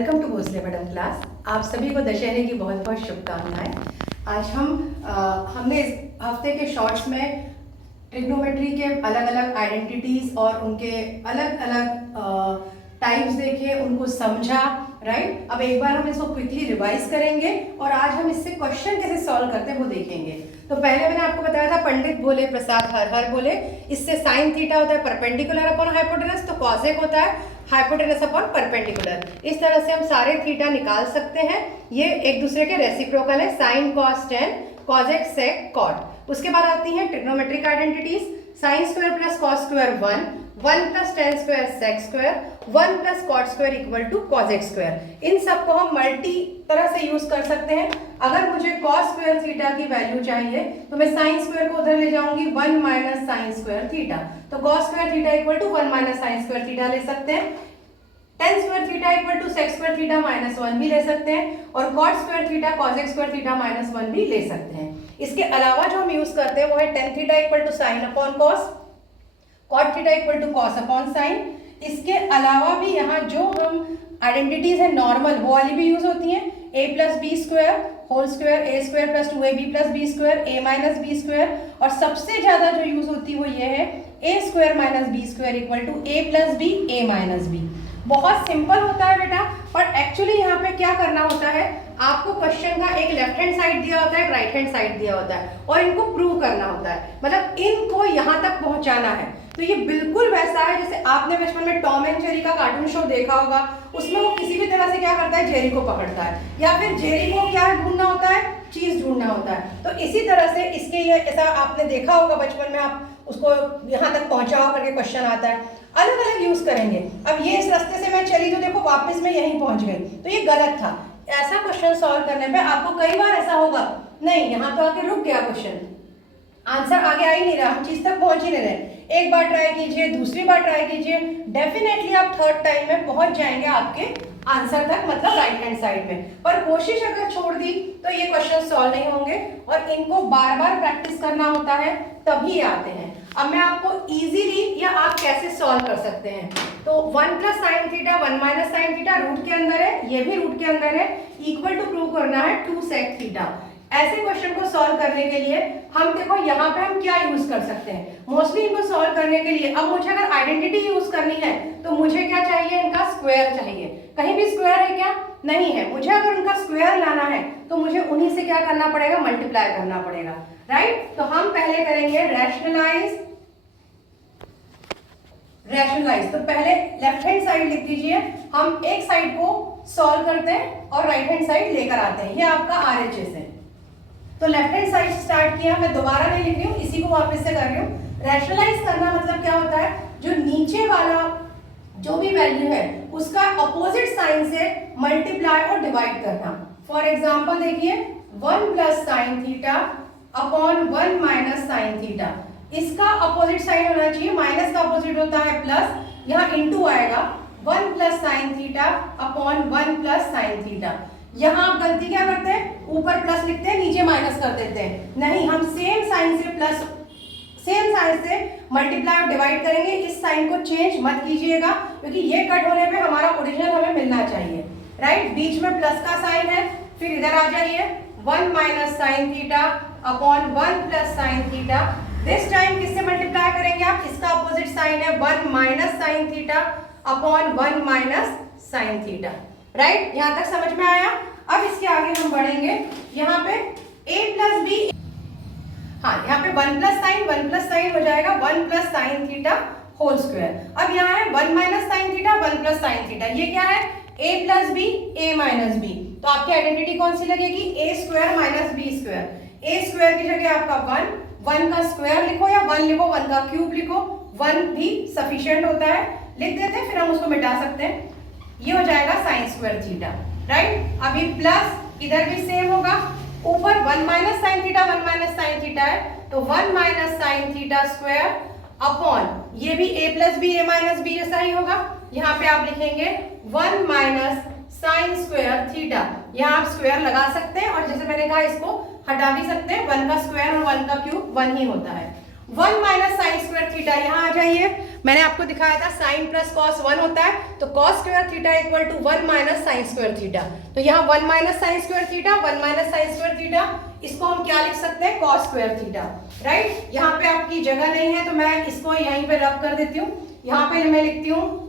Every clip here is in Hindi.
Welcome to Bhosale madam class. आप सभी को दशहरे की बहुत बहुत शुभकामनाएं। आज हमने इस हफ्ते के शॉर्ट्स में ट्रिग्नोमेट्री के अलग अलग आइडेंटिटीज और उनके अलग अलग टाइप्स देखे, उनको समझा। राइट, अब एक बार हम इसको क्विकली रिवाइज करेंगे और आज हम इससे क्वेश्चन कैसे सॉल्व करते हैं वो देखेंगे। तो पहले मैंने आपको बताया था पंडित बोले प्रसाद हर हर बोले, इससे साइन थीटा होता है परपेंडिकुलर अपॉन हाइपोटेनस, तो कॉसेक होता है हाइपोटेनस अपॉन परपेंडिकुलर। इस तरह से हम सारे थीटा निकाल सकते हैं, ये एक दूसरे के रेसिप्रोकल है, sine cos tan cosec sec cot. उसके बाद आती हैं trigonometric identities, sine square plus cos square 1 plus tan square sec square 1 plus cot square equal to cosec square. इन सब को हम मल्टी तरह से यूज कर सकते हैं। अगर मुझे कॉस स्क्वायर थीटा की वैल्यू चाहिए तो मैं साइन स्क्वायर को उधर ले जाऊंगी 1 माइनस साइन स्क्वायर थीटा, तो cos square theta equal to 1 minus sine square theta ले सकते हैं। Tan square theta equal to sec square theta minus 1 भी ले सकते हैं, और cot square theta cosec square theta minus 1 भी ले सकते हैं। इसके अलावा जो हम यूज करते हैं वो है tan theta equal to sine upon cos, cot theta equal to cos upon sine. इसके अलावा भी यहाँ जो हम आइडेंटिटीज है नॉर्मल वो वाली भी यूज होती हैं, a plus B square whole square a square plus 2ab plus B square a minus B square, और सबसे ज्यादा जो यूज होती है वो ये है a square minus B square equal to a plus B a minus B. बहुत सिंपल होता है बेटा, पर एक्चुअली यहाँ पे क्या करना होता है, आपको क्वेश्चन का एक लेफ्ट हैंड साइड दिया होता है, एक राइट हैंड साइड दिया होता है, और इनको प्रूव करना होता है, मतलब इनको यहाँ तक पहुंचाना है। तो ये बिल्कुल वैसा है जैसे आपने बचपन में टॉम एंड जेरी का कार्टून शो देखा होगा, उसमें वो किसी भी तरह से क्या करता है, जेरी को पकड़ता है, या फिर जेरी को क्या ढूंढना होता है, चीज ढूंढना होता है। तो इसी तरह से इसके ये ऐसा आपने देखा होगा बचपन में, आप उसको यहाँ तक पहुंचाओ करके क्वेश्चन आता है, अलग अलग यूज करेंगे। अब ये इस रास्ते से मैं चली तो देखो वापस मैं यहीं पहुंच गई, तो ये गलत था। ऐसा क्वेश्चन सॉल्व करने पे आपको कई बार ऐसा होगा, नहीं यहाँ तो आके रुक गया क्वेश्चन, आंसर आगे आ ही नहीं रहा, हम चीज तक पहुंच ही नहीं रहे। एक बार ट्राई कीजिए, दूसरी बार ट्राई कीजिए, डेफिनेटली आप थर्ड टाइम में पहुंच जाएंगे आपके आंसर तक, मतलब राइट हैंड साइड में। पर कोशिश अगर छोड़ दी तो ये क्वेश्चन सॉल्व नहीं होंगे, और इनको बार बार प्रैक्टिस करना होता है तभी आते हैं। अब मैं आपको इजीली या आप कैसे सॉल्व कर सकते हैं, तो 1 plus sine theta 1 minus sine theta root के अंदर है, ये भी रूट के अंदर है, इक्वल टू प्रूव करना है 2 सेक थीटा। ऐसे क्वेश्चन को सॉल्व करने के लिए हम देखो यहाँ पे हम क्या यूज कर सकते हैं, मोस्टली इनको सॉल्व करने के लिए अब मुझे अगर आइडेंटिटी यूज करनी है तो मुझे क्या चाहिए, इनका स्क्वायर चाहिए। कहीं भी स्क्वायर है क्या, नहीं है। मुझे अगर उनका स्क्वायर लाना है तो मुझे उन्हीं से क्या करना पड़ेगा, मल्टीप्लाई करना पड़ेगा। राइट, तो हम पहले करेंगे रैशनलाइज। तो पहले लेफ्ट हैंड साइड लिख दीजिए, हम एक साइड को सॉल्व करते हैं और राइट हैंड साइड लेकर आते हैं, ये आपका RHS है। तो लेफ्ट हैंड साइड स्टार्ट किया, मैं दोबारा नहीं लिख रही हूँ, इसी को वापस से कर रही हूँ। रैशनलाइज करना मतलब क्या होता है, जो नीचे वाला जो भी वैल्यू है उसका अपोजिट साइन से मल्टीप्लाई और डिवाइड करना। फॉर एग्जांपल देखिए 1 plus sine theta upon 1 minus sine theta, इसका अपोजिट साइन होना चाहिए, माइनस का अपोजिट होता है प्लस, यहाँ इनटू आएगा 1 plus sine theta upon 1 plus sine theta. यहाँ आप गलती क्या करते हैं, ऊपर प्लस लिखते हैं नीचे माइनस कर देते हैं, नहीं, हम सेम साइन से प्लस सेम साइन से मल्टीप्लाई और डिवाइड करेंगे। इस साइन को चेंज मत कीजिएगा, क्योंकि ये कट होने पे हमारा ओरिजिनल हमें मिलना चाहिए। राइट, बीच में प्लस का साइन है, फिर इधर आ जाइए 1 minus sine theta upon 1 plus sine theta. This time किससे मल्टीप्लाई करेंगे आप, इसका अपोजिट साइन है 1 minus sine theta upon 1 minus sine theta. Right, यहाँ तक समझ में आया। अब इसके आगे हम बढ़ेंगे, यहाँ पे a प्लस बी, हाँ यहाँ पे 1 प्लस साइन हो जाएगा 1 plus sine theta whole square. अब यहाँ है 1 minus sine theta 1 plus sine theta, ये क्या है, a plus B a minus B. तो आपकी आइडेंटिटी कौन सी लगेगी, a square minus B square. a square की जगह आपका 1 का स्क्वायर लिखो या 1 लिखो, 1 का क्यूब लिखो, 1 भी सफिशिएंट होता है, लिख देते हैं, फिर हम उसको मिटा सकते हैं। ये हो जाएगा साइन स्क्वायर थीटा। राइट, अभी प्लस इधर भी सेम होगा, ऊपर 1 minus sine theta 1 minus sine theta है, तो 1 minus sine theta square upon, ये भी a plus B a minus B जैसा ही होगा। यहाँ पे आप लिखेंगे 1 माइनस साइन स्क्वायर थीटा, यहाँ आप स्क्वायर लगा सकते हैं, और जैसे मैंने कहा इसको हटा भी सकते हैं, 1 का स्क्वायर और 1 का क्यूब 1 ही होता है। 1 माइनस साइन स्क्वायर थीटा, यहाँ आ जाइए, मैंने आपको दिखाया था साइन प्लस कॉस 1 होता है, तो cos square theta equal to 1 minus sine square theta. तो यहाँ 1 minus sine square theta, 1 minus sine square theta, इसको हम क्या लिख सकते हैं, कॉस स्क्वायर थीटा, राइट। यहाँ पे आपकी जगह नहीं है तो मैं इसको यहीं पे रब कर देती हूँ, यहाँ पे मैं लिखती हूँ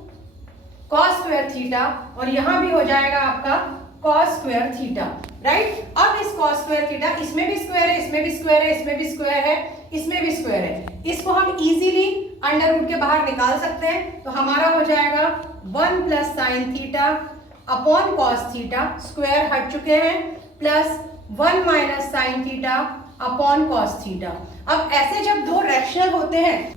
कॉस स्क्वायर थीटा और यहाँ भी हो जाएगा आपका कॉस स्क्वायर थीटा, राइट। अब इस कॉस स्क्वायर थीटा, इसमें भी स्क्वायर है, इसमें भी स्क्वायर है, इसमें भी स्क्वायर है, इसमें भी स्क्वायर है, इसको हम इजीली अंडर रूट के बाहर निकाल सकते हैं। तो हमारा हो जाएगा 1 plus sine theta upon cos theta, square हट चुके हैं, plus 1 minus sine theta upon cos theta. अब ऐसे जब दो रैशनल होते हैं,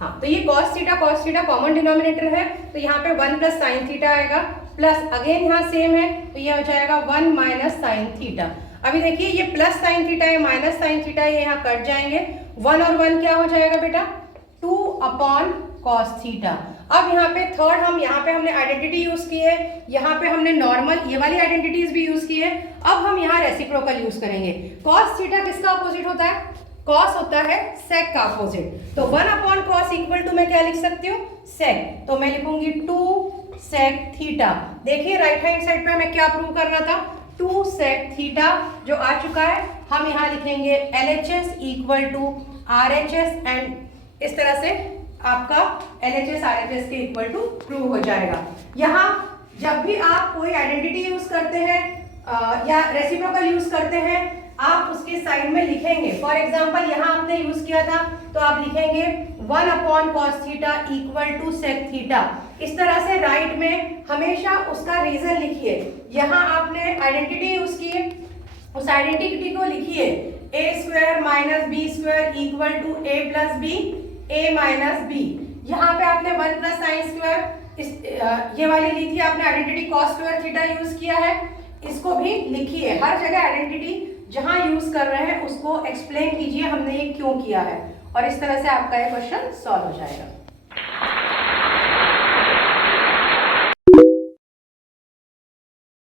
हाँ, तो ये cos थीटा कॉमन डिनोमिनेटर है, तो यहाँ पे 1 प्लस साइन थीटा आएगा, प्लस अगेन यहाँ सेम है, तो ये हो जाएगा 1 माइनस साइन थीटा। अभी देखिए ये प्लस साइन थीटा है, माइनस साइन थीटा है, यहाँ कट जाएंगे, 1 और 1 क्या हो जाएगा बेटा, 2 अपॉन कॉस थीटा। अब यहाँ पे थर्ड, हम यहाँ पे हमने आइडेंटिटी यूज की है, यहाँ पे हमने नॉर्मल ये वाली आइडेंटिटीज भी यूज की है। अब हम यहाँ रेसिप्रोकल यूज करेंगे। कॉस थीटा किसका अपोजिट होता है, कॉस होता है सेक का अपोजिट, तो 1 अपॉन कॉस इक्वल टू मैं क्या लिख सकती हूँ, सेक, तो मैं लिखूंगी 2 सेक थीटा। देखिए राइट हैंड साइड पे हमें क्या प्रूव करना था, 2 सेक थीटा जो आ चुका है, हम यहाँ लिखेंगे LHS equal to RHS and इस तरह से आपका LHS RHS के इक्वल टू प्रूव हो जाएगा। यहाँ जब भी आप कोई आइडेंटिटी यूज करते हैं या रेसिप्रोकल यूज करते हैं, आप उसके साइड में लिखेंगे। फॉर एग्जाम्पल यहाँ आपने यूज किया था तो आप लिखेंगे 1 upon cos theta equal to sec theta. इस तरह से राइट में हमेशा उसका रीजन लिखिए। यहाँ आपने आइडेंटिटी यूज की, उस आइडेंटिटी को लिखिए A square minus B square equal to A plus B, A minus B. यहाँ पे आपने 1 प्लस साइन स्क्वायर ये वाली ली थी, आपने identity cos square theta use किया है, इसको भी लिखिए। हर जगह आइडेंटिटी जहां यूज कर रहे हैं उसको एक्सप्लेन कीजिए हमने ये क्यों किया है, और इस तरह से आपका ये क्वेश्चन सॉल्व हो जाएगा।